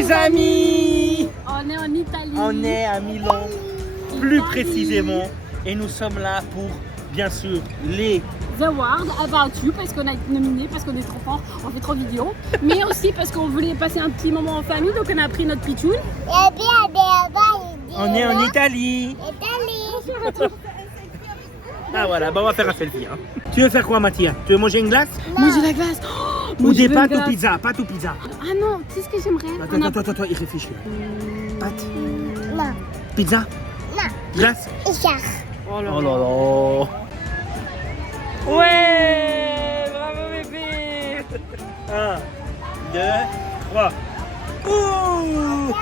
les amis, on est en Italie. on est à Milan, plus précisément, et nous sommes là pour, bien sûr, les The Award About You, parce qu'on a été nominé, parce qu'on est trop fort, on fait trop de vidéos, mais aussi parce qu'on voulait passer un petit moment en famille, donc on a pris notre pitchoun. On est en Italie. Ah voilà, bah on va faire un selfie. Hein. Tu veux faire quoi, Mathia? Tu veux manger une glace? Manger la glace. Oh, ou des pâtes ou pizza? Pâtes ou pizza? Ah non, tu sais ce que j'aimerais? Attends, il réfléchit. Pâtes? Non. Pizza? Non. Glace? Oh là Oh là là. Ouais, bravo bébé. 1, 2, 3. Ouh!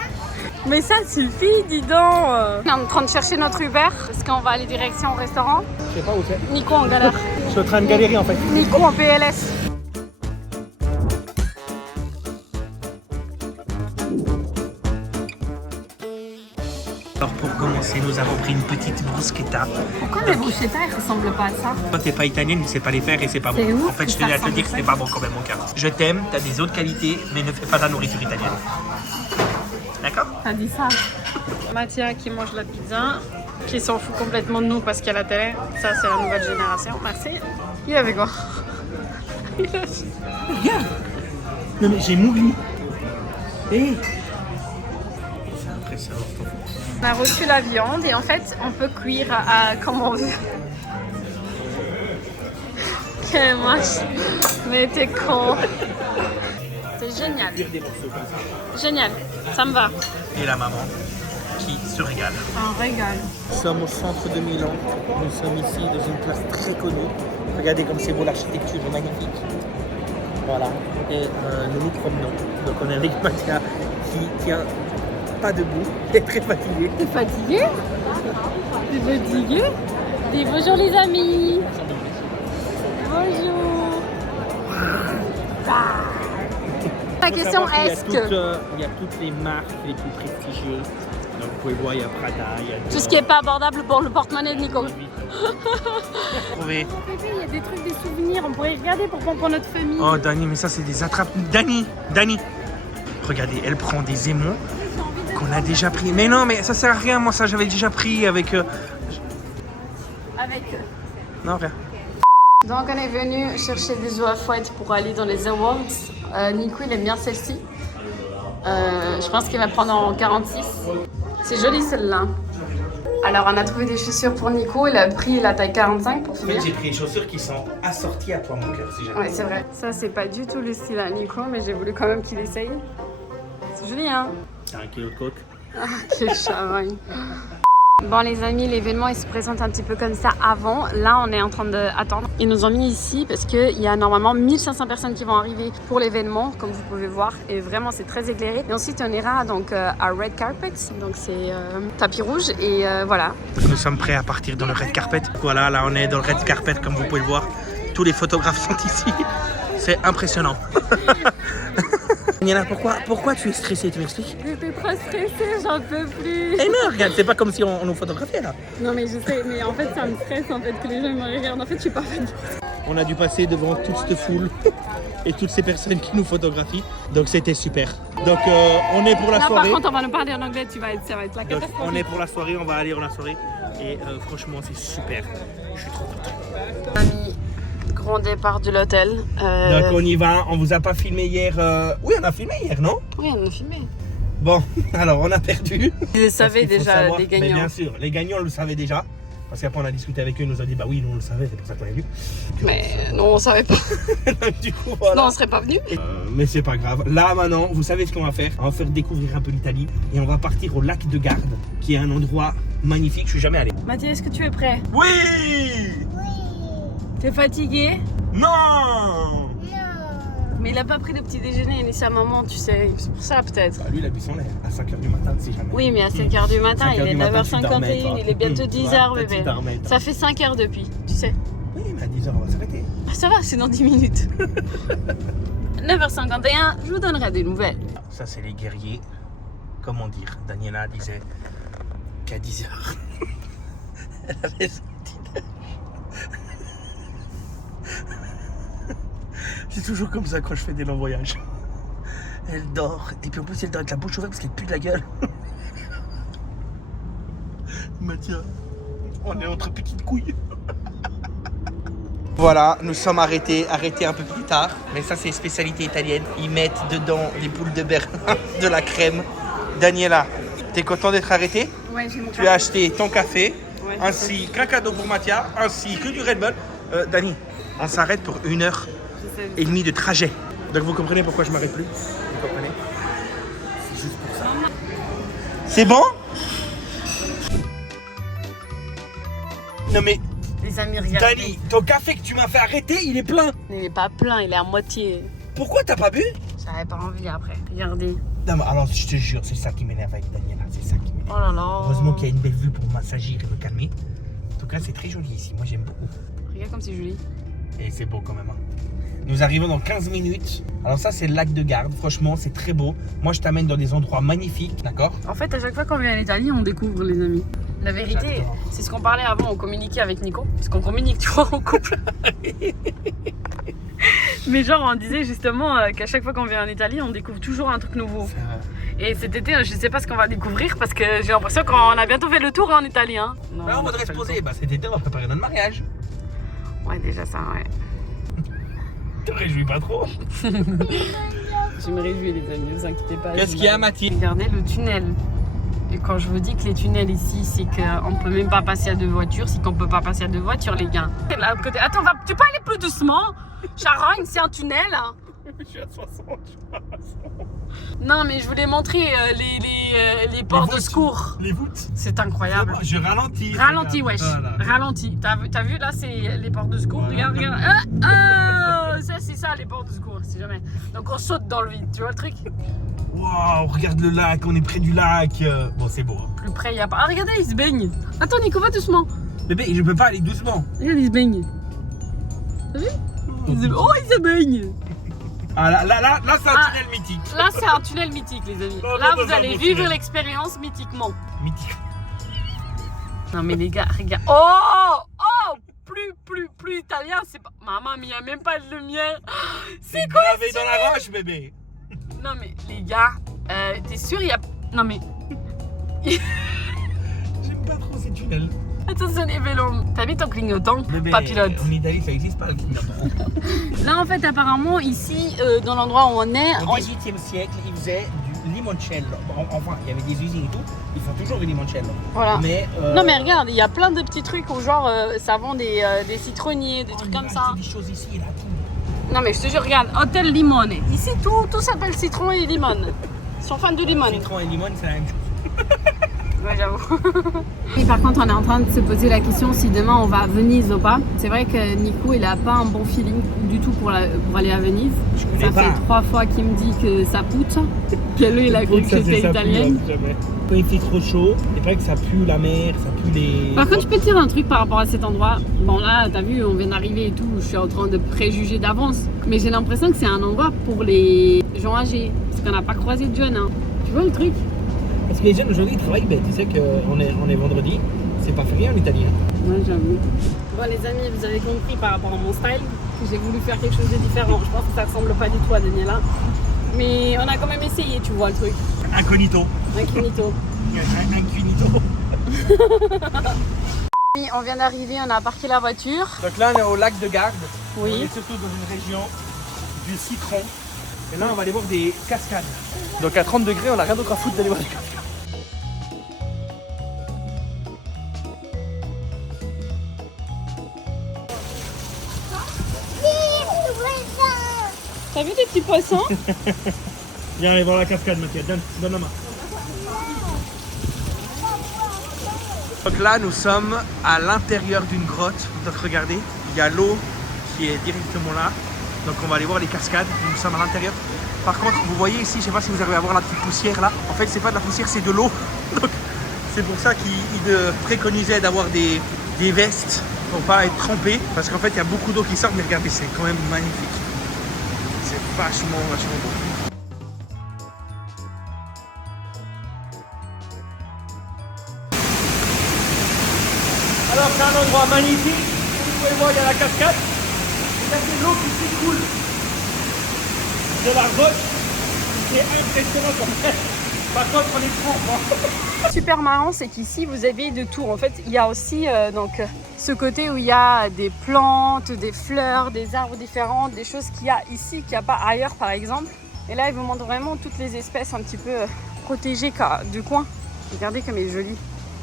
Mais ça suffit, dis donc. On est en train de chercher notre Uber, parce qu'on va aller direction au restaurant. Je sais pas où c'est. Nico en galère. Je suis en train de galérer en fait. Nico en PLS. Alors pour commencer, nous avons pris une petite bruschetta. Pourquoi les bruschetta ne ressemblent pas à ça? Toi t'es pas italienne, tu sais pas les faire et c'est pas bon. C'est ouf, En fait je ça tenais à te ressemble dire que pas. c'était pas bon quand même mon cœur. Je t'aime, t'as des autres qualités, mais ne fais pas de la nourriture italienne. D'accord? T'as dit ça. Mathia qui mange la pizza, qui s'en fout complètement de nous parce qu'il y a la télé. Ça c'est la nouvelle génération. Merci. Il avait quoi? Regarde. Non mais j'ai mouru. Hé. C'est impressionnant. On a reçu la viande et en fait on peut cuire comme on veut. Quel moche. Mais t'es con. C'est génial. Cuire des morceaux comme ça. Génial. Ça me va. Et la maman qui se régale. Un régal. Nous sommes au centre de Milan. Nous sommes ici dans une place très connue. Regardez comme c'est beau, l'architecture est magnifique. Voilà. Et nous nous promenons. Donc on est avec Mathia qui tient pas debout. Elle est très fatiguée. T'es fatigué? T'es fatigué? Dis bonjour les amis. Bonjour. La question est-ce que Il y a toutes les marques les plus prestigieuses. Donc vous pouvez voir, il y a Prada, il y a... tout ce qui est pas abordable pour le porte-monnaie de Nico. Trouvé. Il y a des trucs, des souvenirs, on pourrait regarder pour notre famille. Oh Dani, mais ça c'est des attrapes. Dani. Regardez, elle prend des aimants qu'on a déjà pris. Mais non, mais ça sert à rien, moi ça j'avais déjà pris avec... Avec eux. Non, rien. Donc on est venu chercher des œufs à fouette pour aller dans les awards. Nico il aime bien celle-ci. Je pense qu'il va prendre en 46. C'est joli celle-là. Alors on a trouvé des chaussures pour Nico. Il a pris la taille 45 pour En finir. fait, j'ai pris les chaussures qui sont assorties à toi, mon cœur, si jamais. Ouais, c'est vrai. Ça, c'est pas du tout le style à Nico, mais j'ai voulu quand même qu'il essaye. C'est joli, hein? T'as 1 kilo de coke. Ah, quel charogne. Bon, les amis, l'événement, il se présente un petit peu comme ça avant. Là, on est en train d'attendre. Ils nous ont mis ici parce qu'il y a normalement 1500 personnes qui vont arriver pour l'événement, comme vous pouvez voir. Et vraiment, c'est très éclairé. Et ensuite, on ira donc à Red Carpet. Donc, c'est tapis rouge. Et voilà. Nous sommes prêts à partir dans le red carpet. Voilà, là on est dans le red carpet comme vous pouvez le voir. Tous les photographes sont ici. C'est impressionnant. Daniela, pourquoi tu es stressée, tu m'expliques? J'étais trop stressée, j'en peux plus. Eh non, regarde, c'est pas comme si on nous photographiait là. Non, mais je sais, mais en fait, ça me stresse en fait que les gens me regardent. En fait, je suis pas fan. On a dû passer devant toute cette foule et toutes ces personnes qui nous photographient. Donc c'était super. Donc on est pour la Là, par soirée. contre, on va nous parler en anglais, ça va être la Donc, catastrophe. on est pour la soirée, on va aller dans la soirée. Et franchement, c'est super. Je suis trop content. Ami, grand départ de l'hôtel. Donc on y va. On vous a pas filmé hier. Oui, on a filmé hier, non? Oui, on a filmé. Bon, alors on a perdu. Ils le savaient Parce qu'il faut déjà, savoir- les Mais gagnants. bien sûr, les gagnants le savaient déjà. Parce qu'après on a discuté avec eux, ils nous ont dit bah oui, nous on le savait, c'est pour ça qu'on est venu. Mais non, on savait pas. Du coup, voilà. Non, on serait pas venu. Mais c'est pas grave. Là maintenant, vous savez ce qu'on va faire. On va faire découvrir un peu l'Italie et on va partir au lac de Garde, qui est un endroit magnifique. Je suis jamais allé. Mathieu, est-ce que tu es prêt? Oui. T'es fatigué? Non. Mais il a pas pris le petit déjeuner ni sa maman, tu sais. C'est pour ça peut-être. Bah, lui, il a bu son lait à 5h du matin, si jamais. Oui, mais à 5h du matin, 5 il heures est du matin, tu dormais, 9h51, toi. il est bientôt 10h, Toi, bébé. tu dormais, toi. Ça fait 5h depuis, tu sais. Oui, mais à 10h, on va s'arrêter. Ah, ça va, c'est dans 10 minutes. 9h51, je vous donnerai des nouvelles. Ça, c'est les guerriers. Comment dire? Daniela disait qu'à 10h, elle avait son petit. C'est toujours comme ça quand je fais des longs voyages. Elle dort. Et puis en plus, elle dort avec la bouche ouverte parce qu'elle pue de la gueule. Mathia, on est entre petites couilles. Voilà, nous sommes arrêtés un peu plus tard. Mais ça, c'est spécialité italienne. Ils mettent dedans des boules de Berlin, de la crème. Daniela, t'es content d'être arrêté? Ouais, j'ai mon Tu as acheté ton café, Ouais, ainsi qu'un cadeau pour Mathia, ainsi que du Red Bull. Dani, on s'arrête pour 1h30 de trajet. Donc vous comprenez pourquoi je m'arrête plus? Vous comprenez? C'est juste pour ça. C'est bon? Non mais, Les amis, regardez. Dani, ton café que tu m'as fait arrêter, il est plein. Il est pas plein, il est à moitié. Pourquoi t'as pas bu? J'avais pas envie après. Regardez. Non mais alors je te jure, c'est ça qui m'énerve avec Daniela, c'est ça qui m'énerve. Oh là là. Heureusement qu'il y a une belle vue pour m'assagir et me calmer. En tout cas, c'est très joli ici, moi j'aime beaucoup. Regarde comme c'est joli. Et c'est beau quand même. Nous arrivons dans 15 minutes. Alors ça, c'est le lac de Garde. Franchement, c'est très beau. Moi, je t'amène dans des endroits magnifiques, d'accord? En fait, à chaque fois qu'on vient en Italie, on découvre, les amis. La vérité, J'adore. c'est ce qu'on parlait avant, on communiquait avec Nico. Parce qu'on communique, tu vois, en couple. Mais genre, on disait justement qu'à chaque fois qu'on vient en Italie, on découvre toujours un truc nouveau. Et cet été, je sais pas ce qu'on va découvrir parce que j'ai l'impression qu'on a bientôt fait le tour en Italie. Hein. Non, Là, on voudrait se poser. Bah, cet été, on va préparer notre mariage. Ouais, déjà ça, ouais. Te réjouis pas trop. Je me réjouis, les amis, vous inquiétez pas. Qu'est-ce qu'il y a, Mathilde? Regardez le tunnel. Et quand je vous dis que les tunnels ici, c'est qu'on peut même pas passer à 2 voitures, c'est qu'on peut pas passer à 2 voitures, les gars. Là, de côté. Attends, tu peux aller plus doucement? Charogne, c'est un tunnel. Je suis à 60. Non, mais je voulais montrer les portes de secours. Les voûtes. C'est incroyable. Je ralentis. Ralentis, wesh. Voilà. Ralentis. T'as vu, là, c'est les portes de secours. Voilà. Regarde. Ça, c'est ça, les portes de secours, si jamais. Donc, on saute dans le vide, tu vois le truc? Waouh, regarde le lac, on est près du lac. Bon, c'est beau. Hein. Plus près, il n'y a pas. Ah, regardez, il se baigne. Attends, Nico, va doucement. Bébé, je peux pas aller doucement. Regarde, il se baigne. T'as vu? Oh, il se baigne. Ah, là c'est un Ah. tunnel mythique. Là, c'est un tunnel mythique, les amis. Non, Là, non, vous non, allez non, vivre tunnel. l'expérience mythiquement. Mythique. Non, mais les gars, regarde. Oh! Plus italien, c'est pas. Maman, mais il n'y a même pas de lumière. C'est quoi? Gravé dans la roche, bébé. Non, mais les gars, t'es sûr, il y a. Non, mais. J'aime pas trop ces tunnels. Attention, les vélos. T'as mis ton clignotant? Bébé, Pas pilote. en Italie, ça existe pas le clignotant. Là, en fait, apparemment, ici, dans l'endroit où on est. Au XVIIIe siècle, ils faisaient du limoncello. Enfin, il y avait des usines et tout. Ils font toujours du limoncello. Voilà. Mais, Non, mais regarde, il y a plein de petits trucs où, genre, ça vend des citronniers, des trucs comme ça. Des choses ici, là, tout. Non, mais je te jure, regarde, Hôtel Limone. Ici, tout s'appelle citron et limone. Ils sont fans de limone. Citron et limone, c'est la même chose. Ouais, j'avoue. Et par contre, on est en train de se poser la question si demain on va à Venise ou pas. C'est vrai que Nico, il a pas un bon feeling du tout pour aller à Venise. Ça fait 3 fois qu'il me dit que ça coûte. Que lui, il a cru que j'étais italienne. Quand il fait trop chaud, c'est vrai que ça pue la mer, ça pue les... Par contre, je peux te dire un truc par rapport à cet endroit. Bon, là, t'as vu, on vient d'arriver et tout. Je suis en train de préjuger d'avance. Mais j'ai l'impression que c'est un endroit pour les gens âgés. Parce qu'on n'a pas croisé de jeunes. Hein. Tu vois le truc? Parce que les jeunes aujourd'hui ils travaillent bête. Tu sais qu'on est vendredi, c'est pas férié en Italie. Hein. Ouais, j'avoue. Bon, les amis, vous avez compris par rapport à mon style que j'ai voulu faire quelque chose de différent. Je pense que ça ressemble pas du tout à Daniela. Mais on a quand même essayé, tu vois le truc. Incognito. Incognito. Incognito. On vient d'arriver, on a parqué la voiture. Donc là on est au lac de Garde. Oui. On est surtout dans une région du citron. Et là on va aller voir des cascades. Donc à 30 degrés on n'a rien d'autre à foutre d'aller voir des cascades. T'as vu tes petits poissons? Viens aller voir la cascade Mathieu, donne la main. Donc là nous sommes à l'intérieur d'une grotte. Donc regardez, il y a l'eau qui est directement là. Donc on va aller voir les cascades, nous sommes à l'intérieur. Par contre vous voyez ici, je sais pas si vous arrivez à voir la petite poussière là. En fait c'est pas de la poussière, c'est de l'eau. Donc c'est pour ça qu'il préconisait d'avoir des vestes pour pas être trempé. Parce qu'en fait il y a beaucoup d'eau qui sort, mais regardez c'est quand même magnifique. C'est vachement beau. Alors c'est un endroit magnifique, vous pouvez voir il y a la cascade, il y a de l'eau qui s'écoule de la roche c'est impressionnant. Par contre, on est franc. Super marrant, c'est qu'ici vous avez de tout. En fait, il y a aussi ce côté où il y a des plantes, des fleurs, des arbres différents, des choses qu'il y a ici qu'il n'y a pas ailleurs par exemple. Et là, ils vous montrent vraiment toutes les espèces un petit peu protégées du coin. Regardez comme il est joli.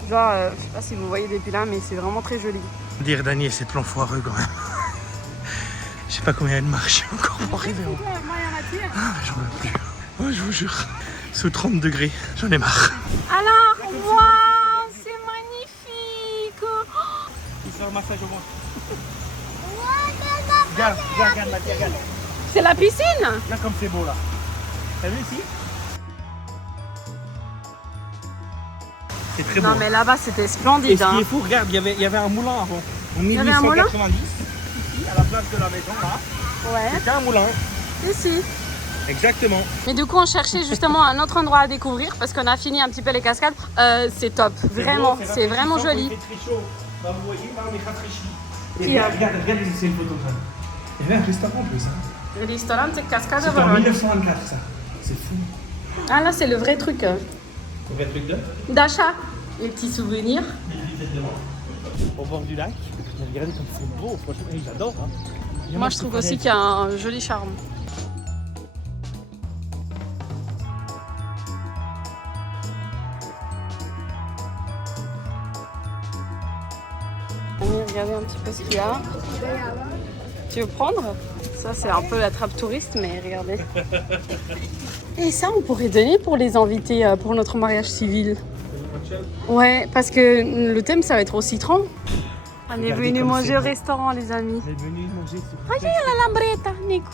Genre, je sais pas si vous voyez depuis là, mais c'est vraiment très joli. Dire Daniel, c'est plan foireux quand même. Je sais pas combien de marches encore pour arriver. Ah, j'en peux plus. Oh, je vous jure. Sous 30 degrés, j'en ai marre. Alors, waouh, c'est magnifique. Il fait un massage au moins. Regarde, Mathia, regarde. C'est la piscine. Là, comme c'est beau là. T'as vu ici? C'est très beau. Non, mais là-bas, c'était splendide. Et ce qui est fou, regarde, il y avait un moulin avant. En 1890, ici, à la place de la maison, là, Ouais. c'était un moulin. Ici. Exactement. Mais du coup, on cherchait justement un autre endroit à découvrir parce qu'on a fini un petit peu les cascades. C'est top, vraiment, c'est vraiment joli. Il fait très chaud. Bah, vous voyez, là, on est rafraîchi. Et Yeah. regarde, c'est une photo de ça. Il y avait un restaurant en plus. Hein. Le restaurant, c'est Cascade C'était en 1924, ça. C'est fou. Ah là, c'est le vrai truc Le vrai truc de d'achat. Les petits souvenirs. Au bord du lac. Regardez comme c'est beau, franchement, j'adore. Hein. Moi, je trouve aussi qu'il y a un joli charme. Regardez un petit peu ce qu'il y a. Tu veux prendre? Ça, c'est un peu la trappe touriste, mais regardez. Et ça, on pourrait donner pour les invités pour notre mariage civil. Ouais, parce que le thème, ça va être au citron. On est venu manger au restaurant, les amis. On est venu manger sur Ah, il y a la lambretta, Nico.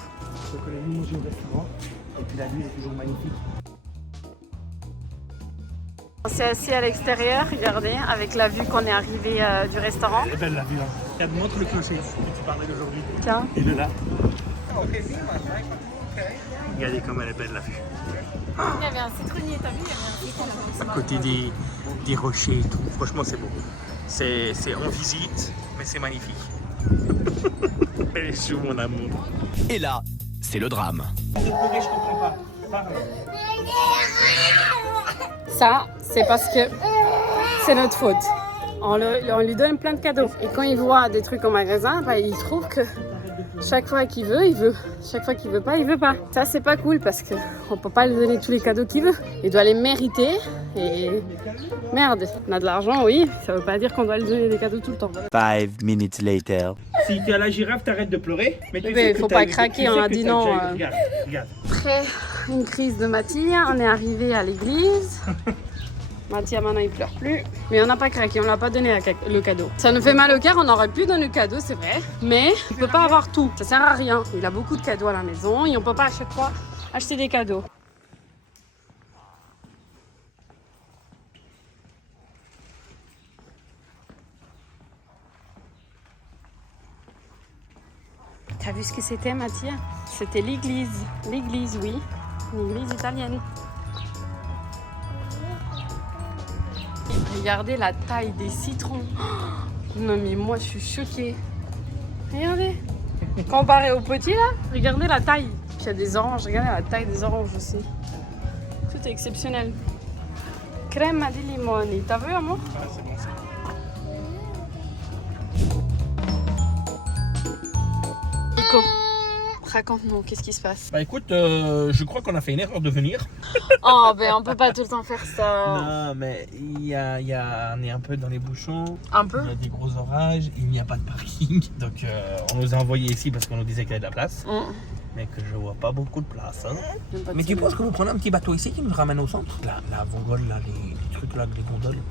Donc on est venu manger au restaurant. Et puis la vue est toujours magnifique. On s'est assis à l'extérieur, regardez, avec la vue qu'on est arrivé du restaurant. Elle est belle la vue là. Regarde, montre le clocher que tu parlais d'aujourd'hui. Tiens. Et de là. Regardez comme elle est belle la vue. Il y avait un citronnier, t'as vu? Il y avait un citronnier. À côté des rochers et tout. Franchement, c'est beau. C'est en visite, mais c'est magnifique. Elle est chou, mon amour. Et là, c'est le drame. Je comprends pas. Parle. Ça, c'est parce que c'est notre faute. On lui donne plein de cadeaux. Et quand il voit des trucs au magasin, bah, il trouve que chaque fois qu'il veut, il veut. Chaque fois qu'il veut pas, il veut pas. Ça, c'est pas cool parce qu'on peut pas lui donner tous les cadeaux qu'il veut. Il doit les mériter. Et merde, on a de l'argent, oui. Ça veut pas dire qu'on doit lui donner des cadeaux tout le temps. 5 minutes later. Si tu es à la girafe, t'arrêtes de pleurer. Mais tu Mais sais que faut t'as pas eu- craquer, tu sais on a que dit t'as non, déjà eu- Regarde, regarde. Après une crise de Mathia, on est arrivé à l'église. Mathia maintenant il pleure plus. Mais on n'a pas craqué, on l'a pas donné le cadeau. Ça nous fait mal au cœur, on aurait pu donner le cadeau, c'est vrai. Mais on peut pas avoir tout, ça sert à rien. Il a beaucoup de cadeaux à la maison et on peut pas à chaque fois acheter des cadeaux. T'as vu ce que c'était, Mathia? C'était l'église. L'église, oui. Une église italienne. Regardez la taille des citrons. Oh, non mais moi je suis choquée. Regardez. Comparé au petit là, regardez la taille. Puis il y a des oranges, regardez la taille des oranges aussi. Tout est exceptionnel. Crème di limone. T'as vu, amour? Ah, c'est bon ça. Nico, raconte-nous, qu'est-ce qui se passe? Bah écoute, je crois qu'on a fait une erreur de venir. Oh ben on peut pas tout le temps faire ça. Non, mais on est un peu dans les bouchons. Un peu? Il y a des gros orages, il n'y a pas de parking. Donc on nous a envoyés ici parce qu'on nous disait qu'il y avait de la place. Mais que je vois pas beaucoup de place. Hein. Mais tu penses que vous prenez un petit bateau ici qui nous ramène au centre? La vongole, là, les trucs là, les gondoles.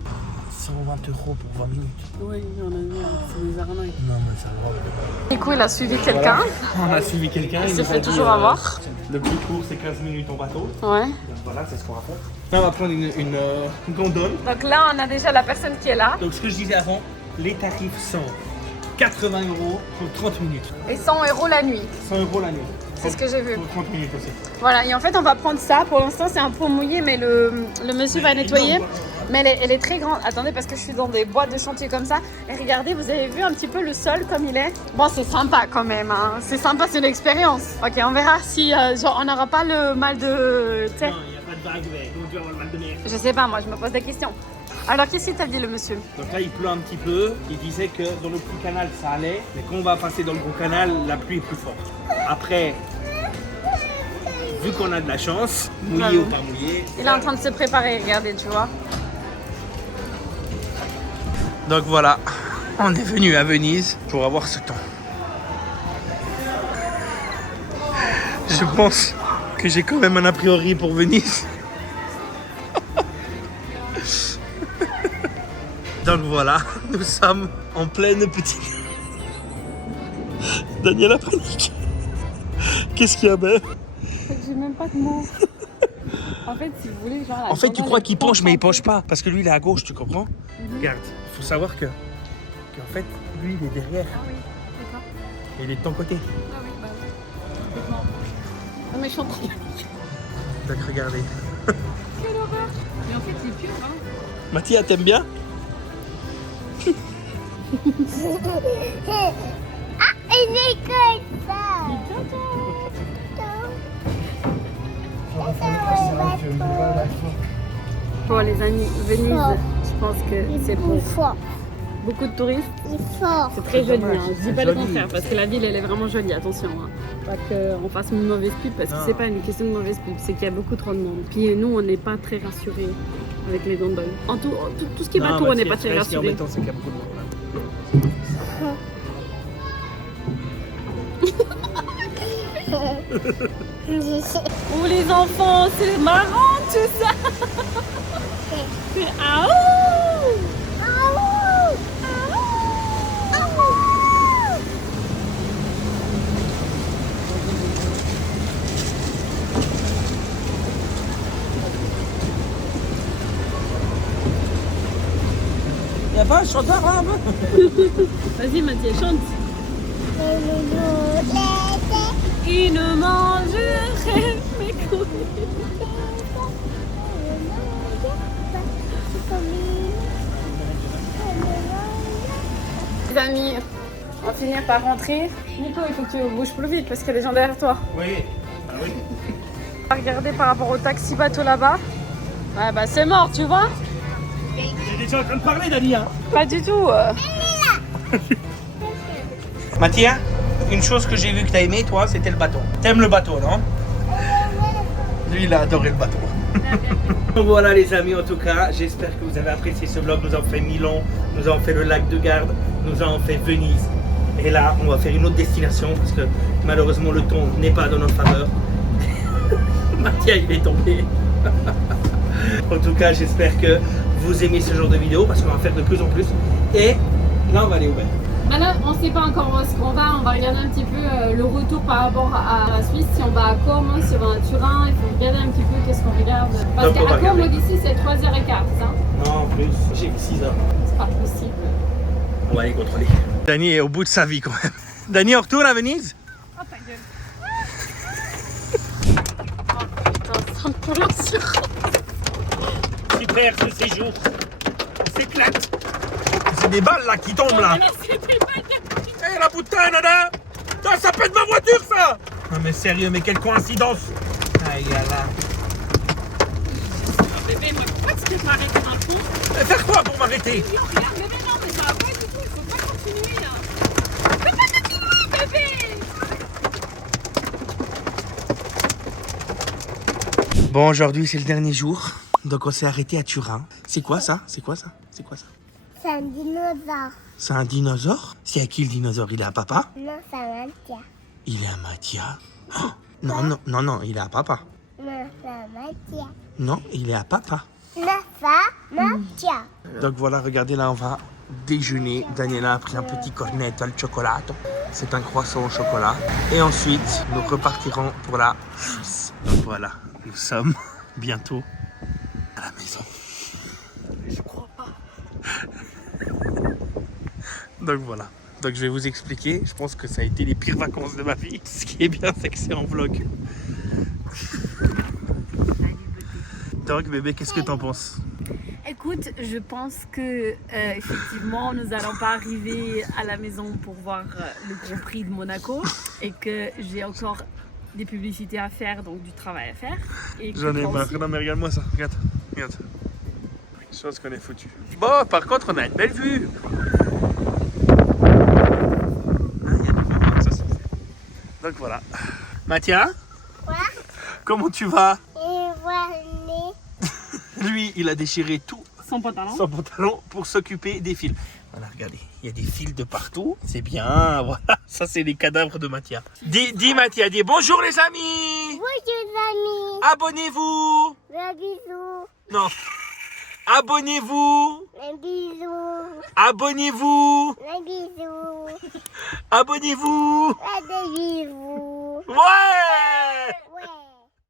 120 € pour 20 minutes. Oui, on a vu, c'est des arnaques. Non, mais ça va. Nico il a suivi quelqu'un. On a suivi quelqu'un. Il se nous fait a dit, toujours avoir. Le plus court, c'est 15 minutes en bateau. Ouais. Donc voilà, c'est ce qu'on raconte. Là, on va prendre une gondole. Donc là, on a déjà la personne qui est là. Donc, ce que je disais avant, les tarifs sont 80 € pour 30 minutes. Et 100 € la nuit. 100 € la nuit. C'est ce que j'ai vu. Pour 30 minutes aussi. Voilà, et en fait, on va prendre ça. Pour l'instant, c'est un peu mouillé, mais le monsieur va nettoyer. Mais elle est très grande. Attendez, parce que je suis dans des boîtes de chantier comme ça. Et regardez, vous avez vu un petit peu le sol comme il est. Bon, c'est sympa quand même. Hein. C'est sympa, c'est une expérience. Ok, on verra si genre, on n'aura pas le mal de... Non, il n'y a pas de vague, mais donc tu vas avoir le mal de mer. Je sais pas, moi je me pose des questions. Alors qu'est-ce qu'il t'a dit le monsieur? Donc là, il pleut un petit peu. Il disait que dans le petit canal, ça allait. Mais quand on va passer dans le gros canal, la pluie est plus forte. Après, vu qu'on a de la chance, mouillé ou pas mouillé. Il est en train de se préparer, regardez, tu vois. Donc voilà, on est venu à Venise pour avoir ce temps. Je pense que j'ai quand même un a priori pour Venise. Donc voilà, nous sommes en pleine petite... Daniel a paniqué. Qu'est-ce qu'il y a, Ben? J'ai même pas de mots. En fait, si vous voulez, genre... En fait, tu crois qu'il penche, mais il penche pas. Parce que lui, il est à gauche, tu comprends? Regarde, il faut savoir qu'en fait, lui, il est derrière. Ah oui, d'accord. Et il est de ton côté. Ah oui, bah oui. Complètement. Non mais je suis en train de... Donc regardez. Quelle horreur. Mais en fait, c'est pur, hein. Mathia, t'aimes bien? Il est comme ça. Bon les amis, Venise, je pense que c'est pour Il faut. beaucoup de touristes. Il faut. C'est très joli, hein. Je dis pas le joli. contraire parce que la ville elle est vraiment jolie, attention. Hein. Pas qu'on fasse une mauvaise pub parce que Non. c'est pas une question de mauvaise pub, c'est qu'il y a beaucoup trop de monde. Puis nous on n'est pas très rassurés avec les gondoles. En tout ce qui est bateau on n'est pas très Ce qui est rassurés. embêtant, c'est qu'il y a beaucoup de monde là. Oh les enfants, c'est marrant tout ça. Ah ouh. Il n'y a pas un chanteur là un peu? Vas-y Mathieu, chante. Il ne mangerait mes couilles. Les amis, on va finir par rentrer. Nico, il faut que tu bouges plus vite parce qu'il y a des gens derrière toi. Oui. Ah oui. Regardez par rapport au taxi bateau là-bas. Ouais, bah c'est mort, tu vois. T'es déjà en train de parler, Dani, hein? Pas du tout. Mathia, une chose que j'ai vu que t'as aimé, toi, c'était le bateau. T'aimes le bateau, non? Lui, il a adoré le bateau. Donc voilà les amis, en tout cas, j'espère que vous avez apprécié ce vlog. Nous avons fait Milan, nous avons fait le lac de Garde, nous avons fait Venise. Et là, on va faire une autre destination parce que malheureusement le temps n'est pas dans notre faveur. Mathia, il est tombé. En tout cas, j'espère que vous aimez ce genre de vidéo parce qu'on va en faire de plus en plus. Et là, on va aller où? Bah là, on sait pas encore où est-ce qu'on va. On va regarder un petit peu le retour par rapport à la Suisse. Si on va à Como, si on va à Turin, il faut regarder un petit peu qu'est-ce qu'on regarde. Parce Donc, on va qu'à Como regarder. d'ici, c'est 3h15, hein. Non, en plus, j'ai 6 heures. C'est pas possible. On va aller contrôler. Dani est au bout de sa vie quand même. Dani, on retourne à Venise? Oh ta gueule. Oh putain, ça me pour l'assurance. Super ce séjour. On s'éclate. C'est des balles là qui tombent là. Hé la putain, nana! Ça pète ma voiture ça! Non mais sérieux, mais quelle coïncidence! Aïe là. Bébé, mais pourquoi tu peux m'arrêter d'un coup? Faire quoi pour m'arrêter? Regarde, bébé, non, mais ça va pas du tout. Il faut pas continuer là. Bébé! Bon, aujourd'hui c'est le dernier jour. Donc on s'est arrêté à Turin. C'est quoi ça? C'est quoi ça? C'est quoi ça? C'est un dinosaure. C'est un dinosaure? C'est à qui le dinosaure? Il est à papa? Non, c'est un Mathia. Il est à Mathia. Oh, non, il est à papa. Non, c'est un Mathia. Non, il est à papa. Non, c'est Mathia. Donc voilà, regardez là, on va déjeuner. Daniela a pris un petit cornetto al cioccolato. C'est un croissant au chocolat. Et ensuite, nous repartirons pour la Suisse. Donc voilà, nous sommes bientôt à la maison. Je crois pas. Donc voilà. Donc je vais vous expliquer. Je pense que ça a été les pires vacances de ma vie. Ce qui est bien, c'est que c'est en vlog. Donc bébé, qu'est-ce que t'en penses? Écoute, je pense que effectivement, nous n'allons pas arriver à la maison pour voir le Grand Prix de Monaco et que j'ai encore des publicités à faire, donc du travail à faire. Et J'en ai marre. Non mais regarde-moi ça, regarde. Je pense qu'on est foutu. Bon, par contre, on a une belle vue. Donc voilà. Mathia, Quoi? comment tu vas? Et voilà. Lui, il a déchiré tout Sans pantalon. son pantalon pour s'occuper des fils. Voilà, regardez, il y a des fils de partout. C'est bien, voilà. Ça, c'est les cadavres de Mathia. Dis Mathia, dis bonjour les amis. Bonjour amis. Abonnez-vous. Un bisou. Non. Abonnez-vous. Un bisou. Abonnez-vous. Un bisou. Abonnez-vous. Un bisou. Ouais.